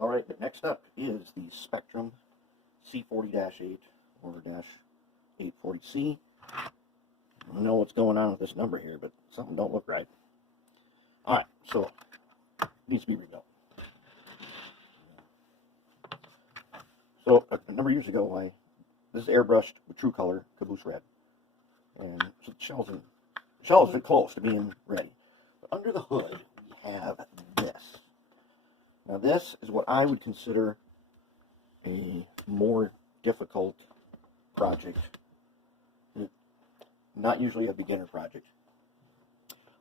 Alright, next up is the Spectrum C40-8 or -840C. I don't know what's going on with this number here, but something don't look right. Alright, so it needs to be rebuilt. So a number of years ago, this is airbrushed with True Color Caboose Red, and so the shells are close to being ready. But under the hood, we have this. Now this is what I would consider a more difficult project, not usually a beginner project.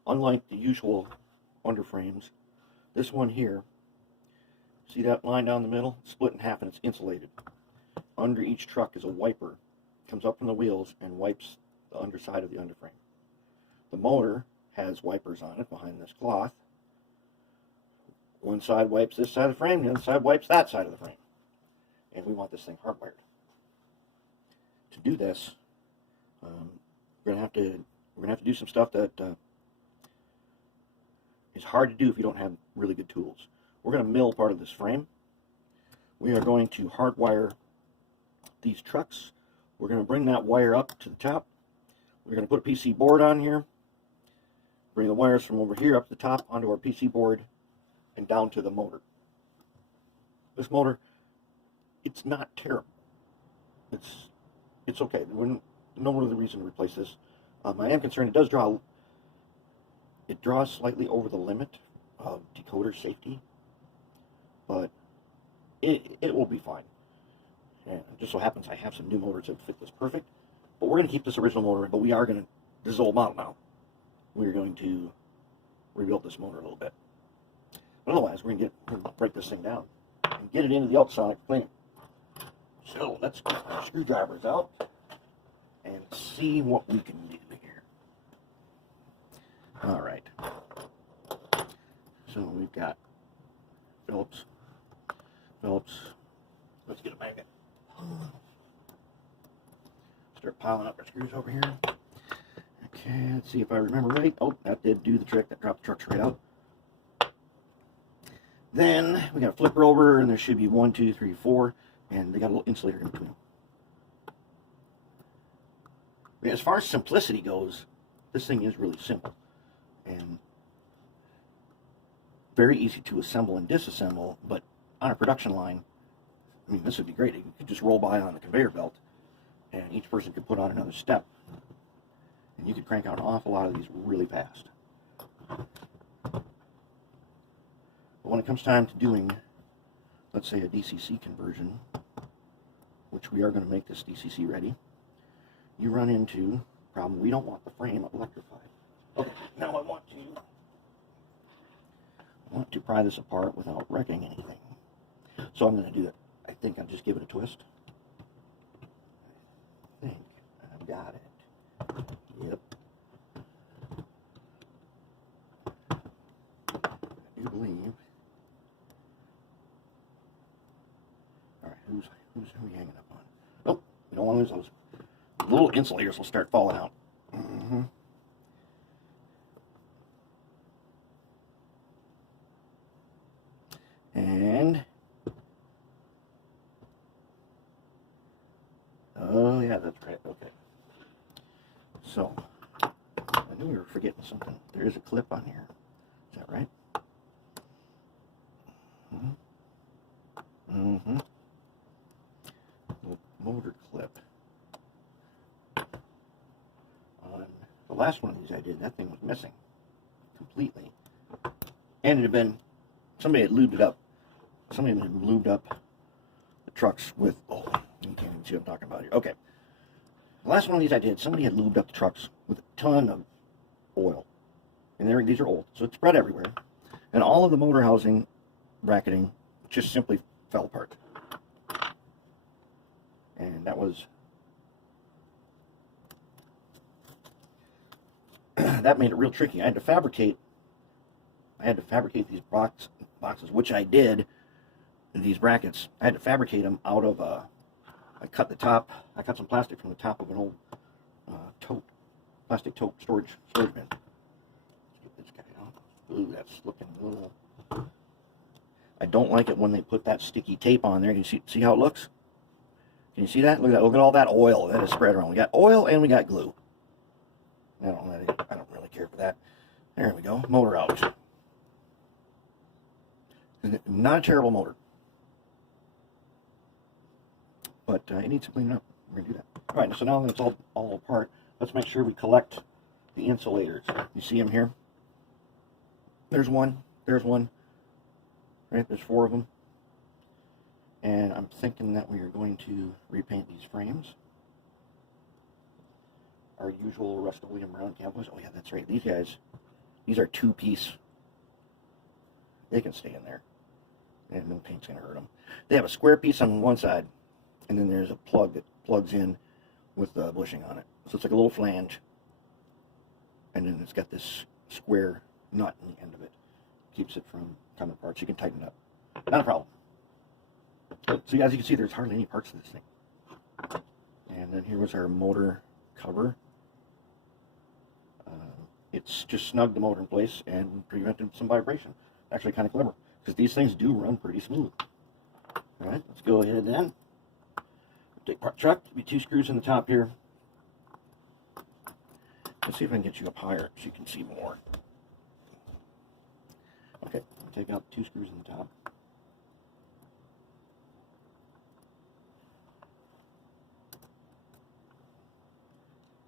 Unlike the usual underframes, this one here, see that line down the middle? It's split in half and it's insulated. Under each truck is a wiper. It comes up from the wheels and wipes the underside of the underframe. The motor has wipers on it behind this cloth. One side wipes this side of the frame, the other side wipes that side of the frame. And we want this thing hardwired. To do this, we're gonna have to do some stuff that is hard to do if you don't have really good tools. We're going to mill part of this frame. We are going to hardwire these trucks. We're going to bring that wire up to the top. We're going to put a PC board on here. Bring the wires from over here up to the top onto our PC board and down to the motor. This motor, it's not terrible. It's okay. There's no other reason to replace this. I am concerned it draws slightly over the limit of decoder safety, but it will be fine. And it just so happens I have some new motors that fit this perfect, but we're going to keep this original motor, but this is an old model now. We're going to rebuild this motor a little bit. But otherwise, we're going to break this thing down and get it into the ultrasonic cleaner. So let's get our screwdrivers out and see what we can do here. All right. So we've got Phillips. Let's get a magnet. Start piling up our screws over here. Okay, let's see if I remember right. Oh, that did do the trick. That dropped the truck straight out. Then we got to flip her over, and there should be 1, 2, 3, 4, and they got a little insulator in between. As far as simplicity goes, this thing is really simple and very easy to assemble and disassemble, but on a production line, I mean, this would be great. You could just roll by on a conveyor belt and each person could put on another step and you could crank out an awful lot of these really fast. But when it comes time to doing, let's say, a DCC conversion, which we are going to make this DCC ready, you run into the problem. We don't want the frame electrified. Okay, now I want to pry this apart without wrecking anything. So I'm going to do it. I think I'll just give it a twist. I think I've got it. Yep. I do believe. All right, who's we hanging up on? Oh, we don't want to lose those. The little insulators will start falling out. And oh yeah, that's right. Okay. So I knew we were forgetting something. There is a clip on here. Is that right? Little motor clip. On the last one of these I did, that thing was missing completely, and it had been somebody had lubed it up. Somebody had lubed up the trucks with, oh, you can't even see what I'm talking about here. Okay. The last one of these I did, somebody had lubed up the trucks with a ton of oil. And these are old, so it's spread everywhere. And all of the motor housing bracketing just simply fell apart. And that was, that made it real tricky. I had to fabricate these boxes, which I did. These brackets, I had to fabricate them out of I cut some plastic from the top of an old plastic tote storage bin. Let's get this guy out. Ooh, that's looking a little I don't like it when they put that sticky tape on there. Can you see how it looks? Can you see that? Look at that. Look at all that oil that is spread around. We got oil and we got glue. I don't really care for that. There we go. Motor out. Not a terrible motor, but it needs to clean up. We're gonna do that. All right. So now that it's all apart, let's make sure we collect the insulators. You see them here? There's one. There's one. Right. There's 4 of them. And I'm thinking that we are going to repaint these frames. Our usual Rust-Oleum brown canvas. Oh yeah, that's right. These guys, these are 2-piece. They can stay in there, and no paint's gonna hurt them. They have a square piece on one side, and then there's a plug that plugs in with the bushing on it. So it's like a little flange, and then it's got this square nut on the end of it. Keeps it from coming apart, so you can tighten it up. Not a problem. So as you can see, there's hardly any parts of this thing. And then here was our motor cover. It's just snugged the motor in place and prevented some vibration. Actually kind of clever, because these things do run pretty smooth. Alright, let's go ahead then. Take part truck, be 2 screws in the top here. Let's see if I can get you up higher so you can see more. Okay, take out 2 screws in the top.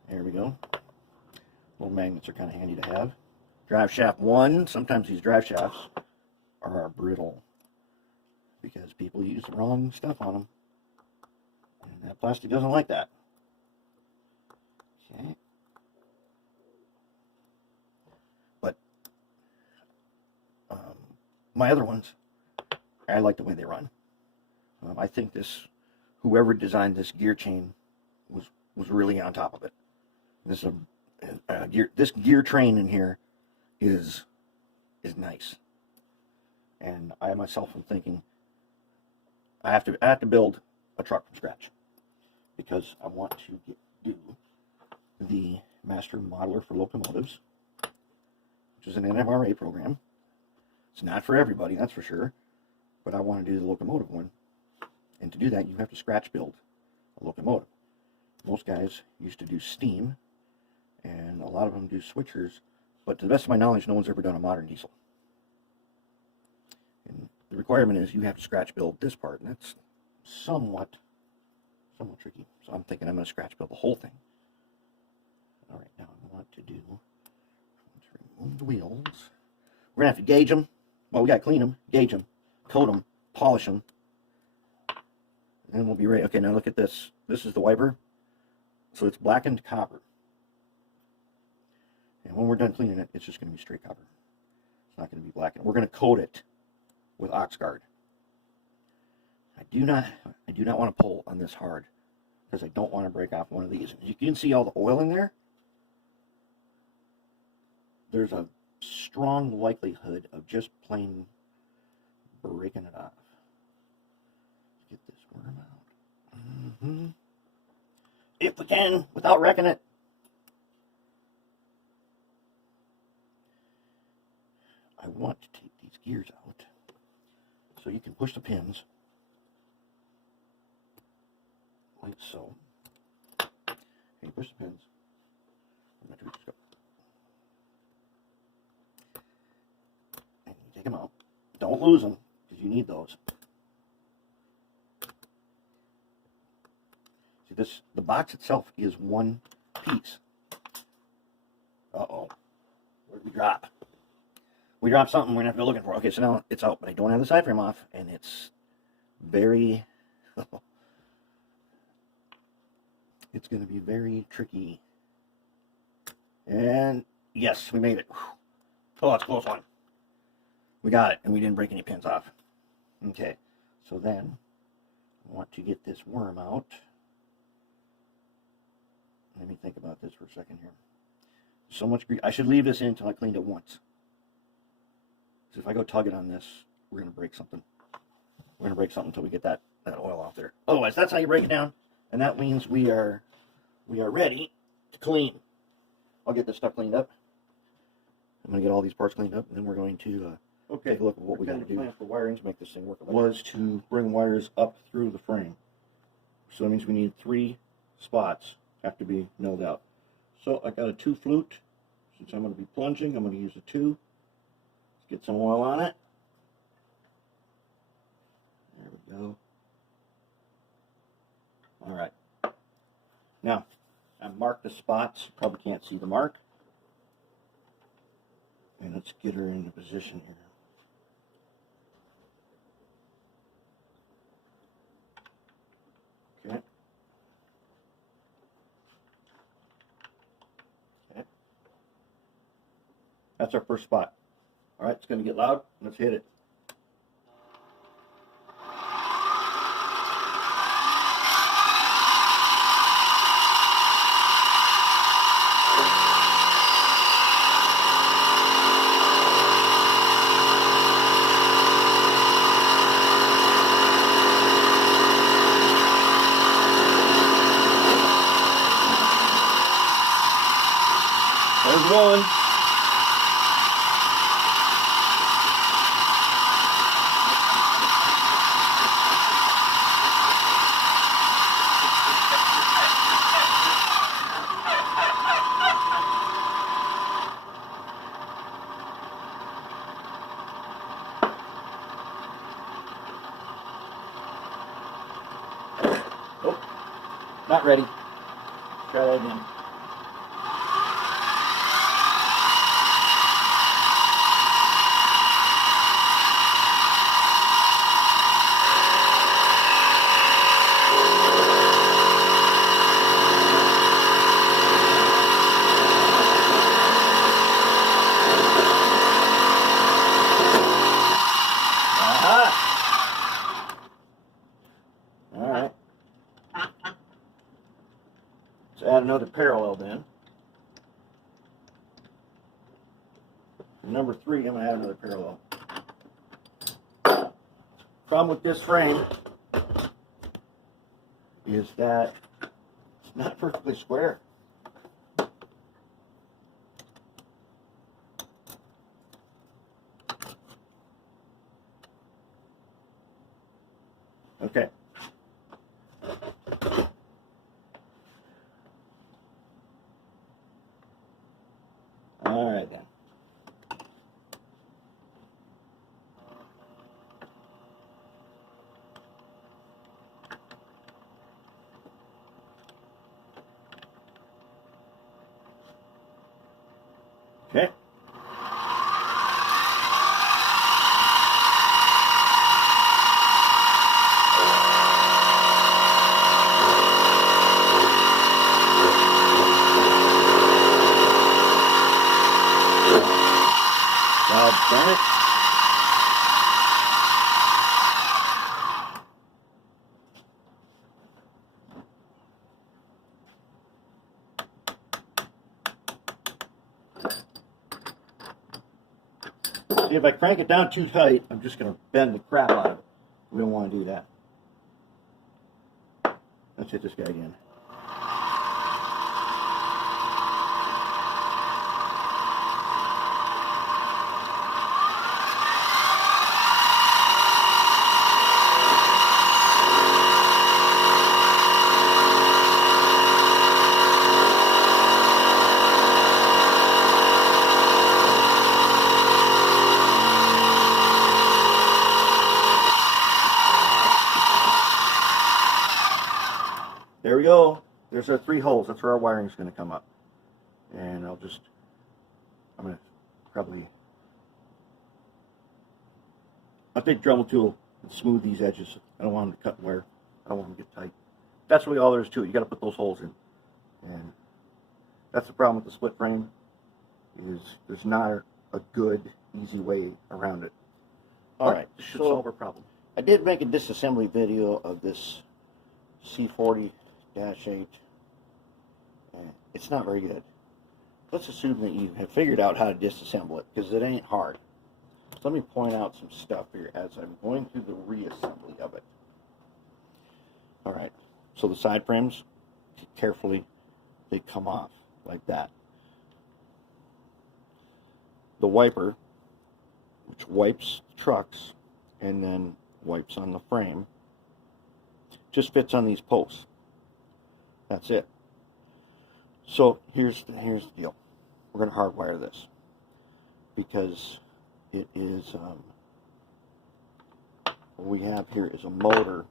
There we go. Little magnets are kind of handy to have. Drive shaft 1. Sometimes these drive shafts are brittle because people use the wrong stuff on them. And that plastic doesn't like that. Okay. But my other ones, I like the way they run. I think whoever designed this gear chain was really on top of it. This gear train in here is nice, and I myself am thinking I have to build a truck from scratch, because I want to do the Master Modeler for Locomotives, which is an NMRA program. It's not for everybody, that's for sure, but I want to do the locomotive one, and to do that you have to scratch build a locomotive. Most guys used to do steam, and a lot of them do switchers, but to the best of my knowledge, no one's ever done a modern diesel. And the requirement is you have to scratch build this part, and that's somewhat tricky. So I'm thinking I'm going to scratch build the whole thing. All right, now I want to remove the wheels. We're going to have to gauge them. Well, we got to clean them, gauge them, coat them, polish them, and then we'll be ready. Okay, now look at this. This is the wiper. So it's blackened copper. And when we're done cleaning it, it's just going to be straight copper. It's not going to be blackened. We're going to coat it with Oxguard. I do not want to pull on this hard, because I don't want to break off one of these. You can see all the oil in there. There's a strong likelihood of just plain breaking it off. Let's get this worm out. If we can, without wrecking it. I want to take these gears out so you can push the pins like so. And you push the pins. I'm going to just go. And you take them out. Don't lose them, because you need those. See, the box itself is one piece. Uh-oh. Where did we drop? We dropped something we're going to have to go looking for. Okay, so now it's out, but I don't have the side frame off, and it's very... it's going to be very tricky. And yes, we made it. Oh, that's a close one. We got it, and we didn't break any pins off. Okay, so then I want to get this worm out. Let me think about this for a second here. So much grease. I should leave this in until I cleaned it once. So if I go tugging on this, we're going to break something. We're going to break something until we get that oil off there. Otherwise, that's how you break it down. And that means we are ready to clean. I'll get this stuff cleaned up. I'm going to get all these parts cleaned up, and then we're going to Okay. take a look at what we got to Kind of do plan for wiring to make this thing work. was to bring wires up through the frame. So that means we need 3 spots have to be milled out. So I got a 2 flute. Since I'm going to be plunging, I'm going to use a 2. Let's get some oil on it. There we go. All right. Now, I marked the spots. Probably can't see the mark. And let's get her into position here. Okay. Okay. That's our first spot. All right, it's going to get loud. Let's hit it. There's one. Oh, not ready. Try that again. All right. Let's add another parallel then. Number 3, I'm going to add another parallel. Problem with this frame is that it's not perfectly square. Okay. All right then. Okay. God damn it. See, if I crank it down too tight, I'm just going to bend the crap out of it. We don't want to do that. Let's hit this guy again. There we go. There's our 3 holes. That's where our wiring is going to come up. And I'm going to probably, I'll take Dremel tool and smooth these edges. I don't want them to cut and wear. I don't want them to get tight. That's really all there is to it. You got to put those holes in. And that's the problem with the split frame, is there's not a good, easy way around it. All right, It should so solve our problem. I did make a disassembly video of this C40-8. It's not very good. Let's assume that you have figured out how to disassemble it, because it ain't hard. So let me point out some stuff here as I'm going through the reassembly of it. All right, so the side frames, carefully, they come off like that. The wiper, which wipes trucks and then wipes on the frame. Just fits on these posts. That's it. So here's the deal. We're going to hardwire this because it is what we have here is a motor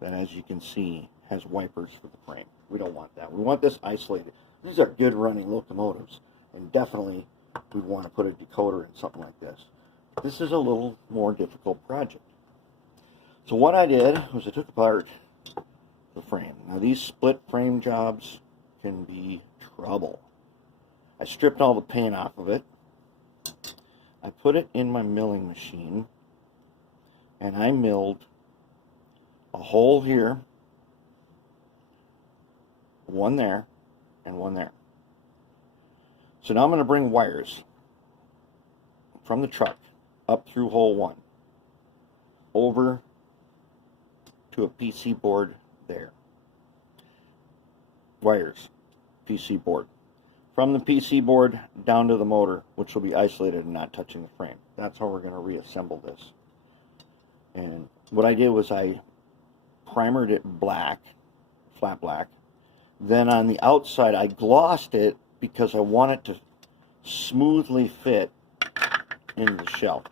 that, as you can see, has wipers for the frame. We don't want that. We want this isolated. These are good running locomotives, and definitely we want to put a decoder in something like this. This is a little more difficult project. So what I did was I took apart the frame. Now these split frame jobs can be trouble. I stripped all the paint off of it. I put it in my milling machine, and I milled a hole here, one there, and one there. So now I'm going to bring wires from the truck up through hole 1 over to a PC board there. Wires, PC board. From the PC board down to the motor, which will be isolated and not touching the frame. That's how we're going to reassemble this. And what I did was I primered it black, flat black. Then on the outside I glossed it because I want it to smoothly fit into the shell.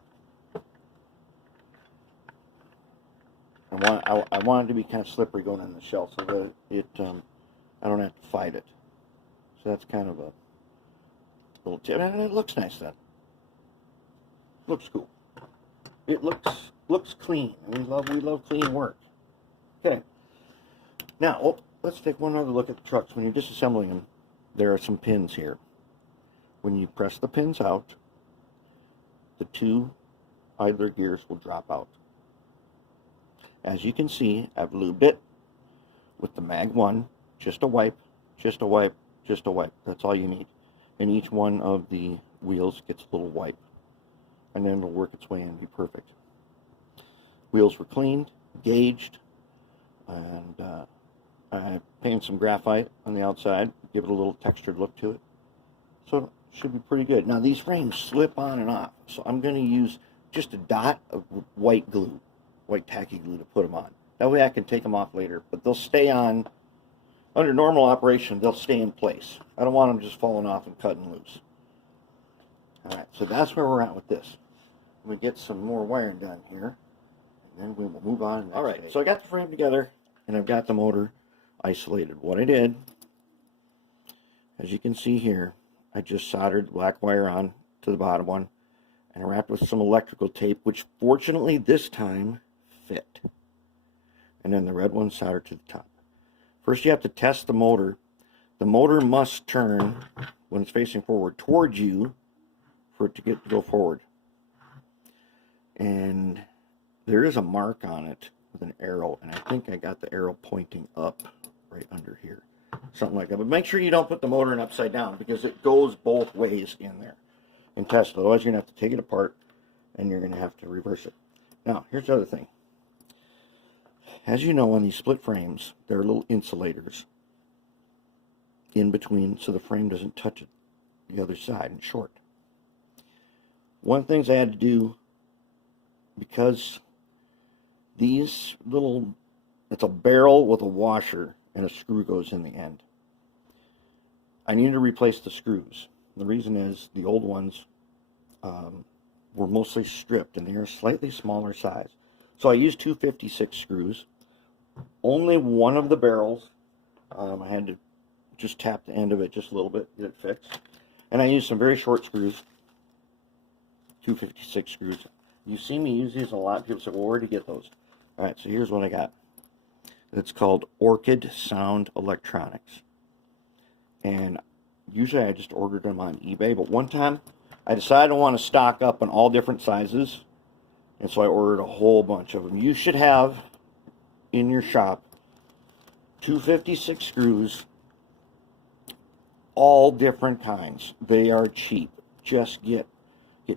I want it to be kind of slippery going in the shell so that it I don't have to fight it. So that's kind of a little tip, and it looks nice then. Looks cool. It looks clean. We love clean work. Okay. Now let's take one other look at the trucks. When you're disassembling them, there are some pins here. When you press the pins out, the 2 idler gears will drop out. As you can see, I've lubed it with the Mag 1, just a wipe, just a wipe, just a wipe. That's all you need. And each one of the wheels gets a little wipe. And then it'll work its way in and be perfect. Wheels were cleaned, gauged, and I painted some graphite on the outside, give it a little textured look to it. So it should be pretty good. Now these frames slip on and off, so I'm going to use just a dot of white glue, white tacky glue, to put them on. That way I can take them off later, but they'll stay on. Under normal operation, they'll stay in place. I don't want them just falling off and cutting loose. Alright, so that's where we're at with this. We get some more wiring done here, and then we will move on. Alright, so I got the frame together, and I've got the motor isolated. What I did, as you can see here, I just soldered the black wire on to the bottom one, and I wrapped with some electrical tape, which fortunately this time fit. And then the red one soldered to the top. First you have to test the motor. The motor must turn, when it's facing forward, towards you for it to go forward. And there is a mark on it with an arrow, and I think I got the arrow pointing up right under here. Something like that. But make sure you don't put the motor in upside down, because it goes both ways in there. And test it. Otherwise you're going to have to take it apart, and you're going to have to reverse it. Now, here's the other thing. As you know, on these split frames, there are little insulators in between so the frame doesn't touch it, the other side and short. One of the things I had to do, because these little, it's a barrel with a washer and a screw goes in the end. I needed to replace the screws. The reason is the old ones were mostly stripped, and they are slightly smaller size. So I used 256 screws. Only one of the barrels, I had to just tap the end of it just a little bit, get it fixed. And I used some very short screws, 256 screws. You see me use these a lot. People say, well, where'd you get those? All right, so here's what I got. It's called Orchid Sound Electronics. And usually I just ordered them on eBay, but one time I decided I want to stock up on all different sizes, and so I ordered a whole bunch of them. You should have in your shop 256 screws, all different kinds. They are cheap. Just get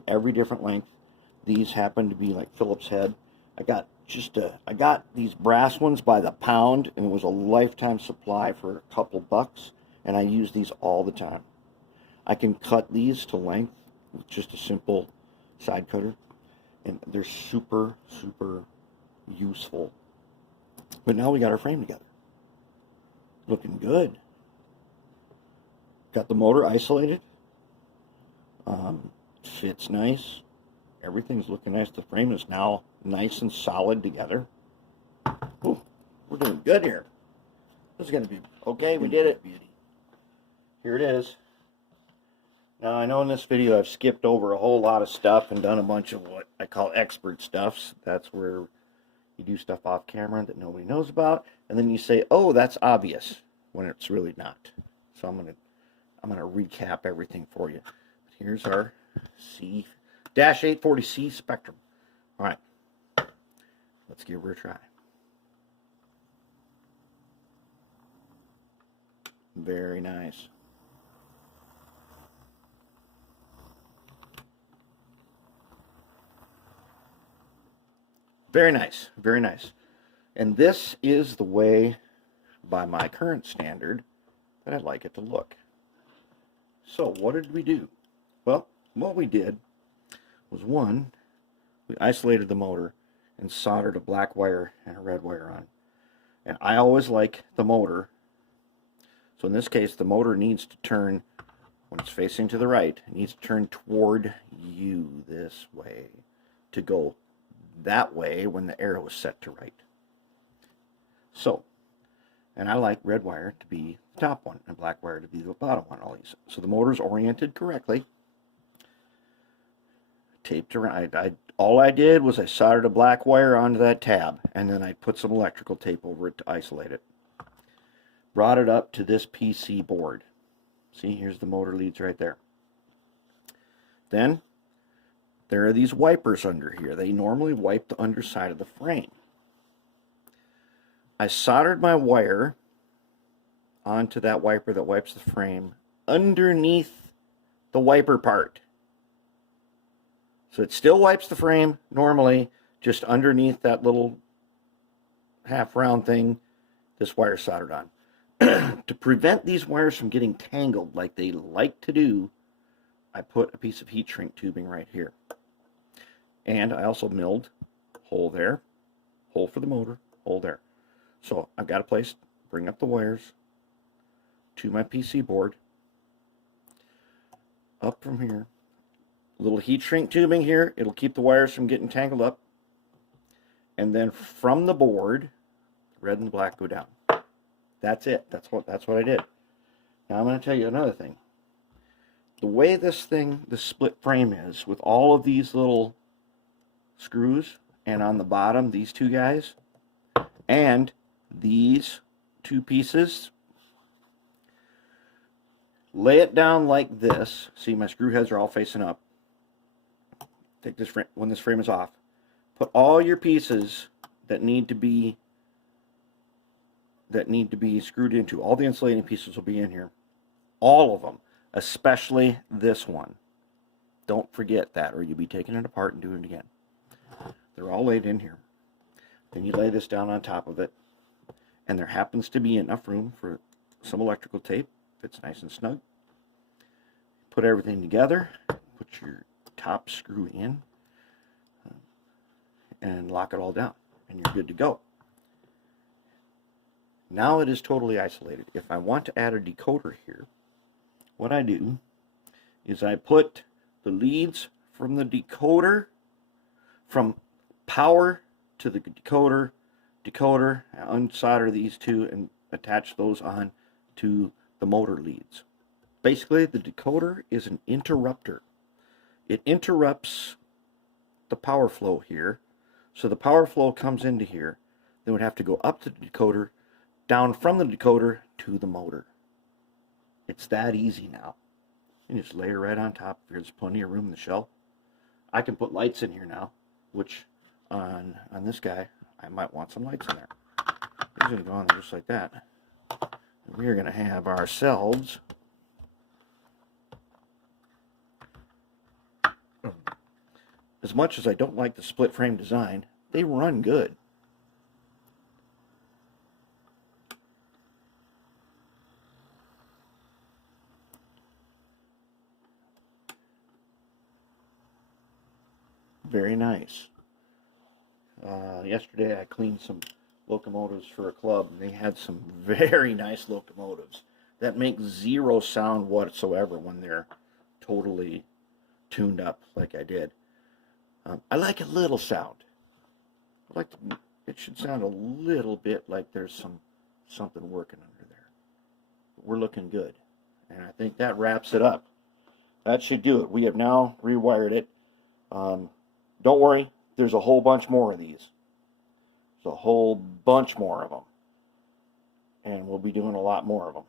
every different length. These happen to be like Phillips head. I got these brass ones by the pound, and it was a lifetime supply for a couple bucks, and I use these all the time. I can cut these to length with just a simple side cutter, and they're super, super useful. But now we got our frame together. Looking good. Got the motor isolated. Fits nice. Everything's looking nice. The frame is now nice and solid together. Ooh, we're doing good here. This is going to be okay. We did it. Beauty. Here it is. Now, I know in this video I've skipped over a whole lot of stuff and done a bunch of what I call expert stuffs. That's where you do stuff off camera that nobody knows about, and then you say, "Oh, that's obvious," when it's really not. So I'm gonna recap everything for you. Here's our C-840C Spectrum. All right, let's give her a try. Very nice. Very nice, very nice. And this is the way, by my current standard, that I'd like it to look. So what did we do? Well, what we did was, one, we isolated the motor and soldered a black wire and a red wire on. And I always like the motor. So in this case, the motor needs to turn, when it's facing to the right, it needs to turn toward you this way to go that way when the arrow is set to right. So, and I like red wire to be the top one and black wire to be the bottom one, all these. So the motor's oriented correctly. Taped around. All I did was I soldered a black wire onto that tab, and then I put some electrical tape over it to isolate it. Brought it up to this PC board. See, here's the motor leads right there. Then there are these wipers under here. They normally wipe the underside of the frame. I soldered my wire onto that wiper that wipes the frame underneath the wiper part. So it still wipes the frame normally, just underneath that little half round thing, this wire soldered on. To prevent these wires from getting tangled like they like to do, I put a piece of heat shrink tubing right here. And I also milled hole there, hole for the motor, hole there. So I've got a place to bring up the wires to my PC board. Up from here, little heat shrink tubing here. It'll keep the wires from getting tangled up. And then from the board, red and the black go down. That's it. That's what I did. Now I'm going to tell you another thing. The way this split frame is, with all of these little screws, and on the bottom, these two guys, and these two pieces, lay it down like this. See, my screw heads are all facing up. Take this frame, when this frame is off, put all your pieces that need to be screwed into. All the insulating pieces will be in here. All of them, especially this one. Don't forget that, or you'll be taking it apart and doing it again. They're all laid in here. Then you lay this down on top of it, and there happens to be enough room for some electrical tape. Fits nice and snug. Put everything together, put your top screw in, and lock it all down, and you're good to go. Now it is totally isolated. If I want to add a decoder here, what I do is I put the leads from the decoder, from power to the decoder, I unsolder these two and attach those on to the motor leads. Basically, the decoder is an interrupter. It interrupts the power flow here, so the power flow comes into here, then would have to go up to the decoder, down from the decoder to the motor. It's that easy now. You just lay it right on top. There's plenty of room in the shelf. I can put lights in here now, which on this guy, I might want some lights in there. He's going to go on there just like that. And we are going to have ourselves as much as I don't like the split frame design, they run good. Very nice. Yesterday I cleaned some locomotives for a club, and they had some very nice locomotives that make zero sound whatsoever when they're totally tuned up like I did. I like a little sound. It should sound a little bit like there's something working under there. But we're looking good, and I think that wraps it up. That should do it. We have now rewired it. Don't worry, there's a whole bunch more of these. There's a whole bunch more of them, and we'll be doing a lot more of them.